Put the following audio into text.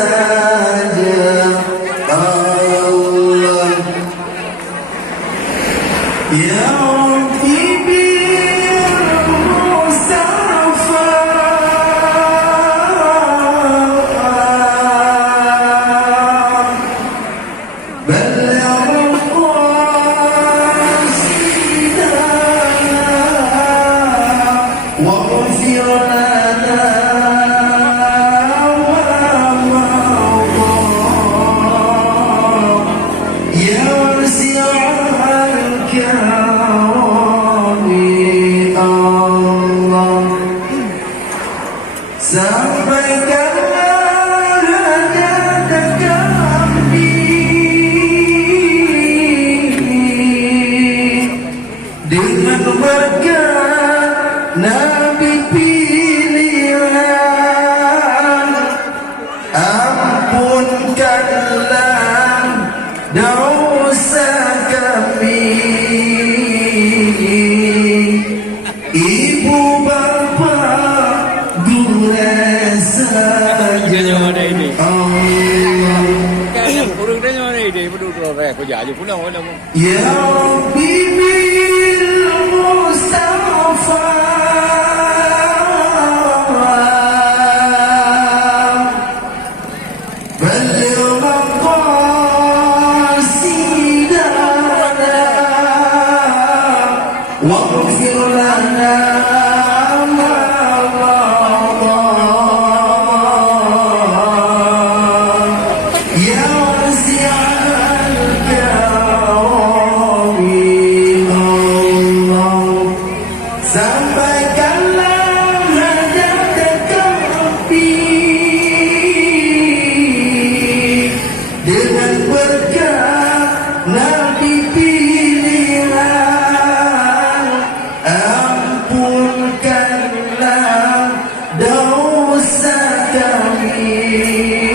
saja Allah. Ya Rabbi bil Mustafa balligh qasidana waghfir lana wa mawda ya wasi'al karami Allah. Sampaikanlah hajat kami dengan berkat Nabi pilihan. Ampunkanlah dosa kami, ibu bapa guru saja Allah. Ya Rabbi bil Mustafa balligh qasidana waghfir lana ma mada ya wasi'al karami Allah. Sampaikanlah hajat kami dengan berkat Nabi pilihan. Ampunkanlah dosa kami,